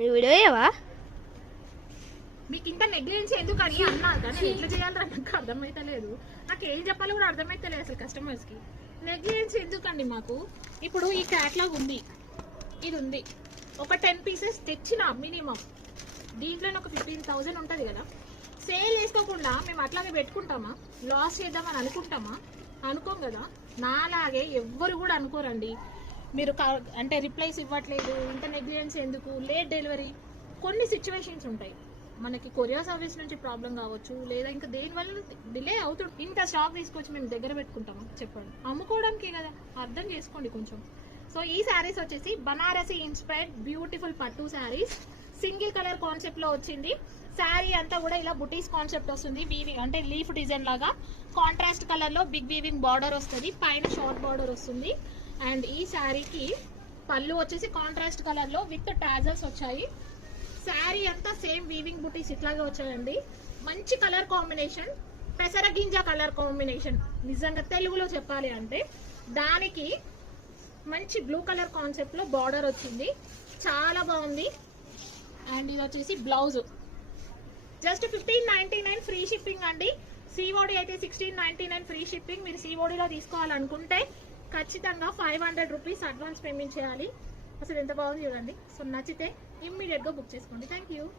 Video ఏవా మీకు ఇంత నెగ్లిజెన్స్ ఎందుకని అన్నారు కానీ ఎట్లా చేయాలో నాకు అర్థమైతే లేదు. నాకు ఏం చెప్పాలో కూడా అర్థమైతే లేదు అసలు కస్టమర్స్కి. నెగ్లిజెన్స్ ఎందుకండి మాకు? ఇప్పుడు ఈ క్యాట్లాగ్ ఉంది, ఇది ఉంది, ఒక 10 పీసెస్ తెచ్చిన మినిమం దీంట్లో ఒక 15,000 ఉంటుంది కదా. సేల్ చేసుకోకుండా మేము అట్లాగే పెట్టుకుంటామా? లాస్ చేద్దామని అనుకుంటామా? అనుకోం కదా. నాలాగే ఎవ్వరు కూడా అనుకోరండి. మీరు అంటే రిప్లైస్ ఇవ్వట్లేదు, ఇంత నెగ్లిజెన్స్ ఎందుకు, లేట్ డెలివరీ, కొన్ని సిచ్యువేషన్స్ ఉంటాయి. మనకి కొరియర్ సర్వీస్ నుంచి ప్రాబ్లం కావచ్చు, లేదా ఇంకా దేనివల్ల డిలే అవుతుంది. ఇంత స్టాక్ తీసుకొచ్చి మేము దగ్గర పెట్టుకుంటామా చెప్పండి? అమ్ముకోవడానికి కదా, అర్థం చేసుకోండి కొంచెం. సో ఈ శారీస్ వచ్చేసి బనారసి ఇన్స్పైర్డ్ బ్యూటిఫుల్ పట్టు శారీస్, సింగిల్ కలర్ కాన్సెప్ట్ లో వచ్చింది. శారీ అంతా కూడా ఇలా బుటీస్ కాన్సెప్ట్ వస్తుంది, వీవింగ్ అంటే లీఫ్ డిజైన్ లాగా. కాంట్రాస్ట్ కలర్ లో బిగ్ వీవింగ్ బార్డర్ వస్తుంది, పైన షార్ట్ బార్డర్ వస్తుంది. అండ్ ఈ శారీకి పళ్ళు వచ్చేసి కాంట్రాస్ట్ కలర్ లో విత్ టాజల్స్ వచ్చాయి. శారీ అంతా సేమ్ వీవింగ్ బుటీస్ ఇట్లాగే వచ్చాయండి. మంచి కలర్ కాంబినేషన్, పెసర గింజ కలర్ కాంబినేషన్. నిజంగా తెలుగులో చెప్పాలి అంటే దానికి మంచి బ్లూ కలర్ కాన్సెప్ట్ లో బార్డర్ వచ్చింది, చాలా బాగుంది. అండ్ ఇది వచ్చేసి బ్లౌజ్, జస్ట్ 1599 ఫ్రీ షిప్పింగ్ అండి. సిఓడి అయితే 1699 ఫ్రీ షిప్పింగ్. మీరు సిఓడిలో తీసుకోవాలనుకుంటే ఖచ్చితంగా 500 రూపీస్ అడ్వాన్స్ పేమెంట్ చేయాలి. అసలు ఎంత బాగుంది చూడండి. సో నచ్చితే ఇమ్మీడియట్గా బుక్ చేసుకోండి. Thank you.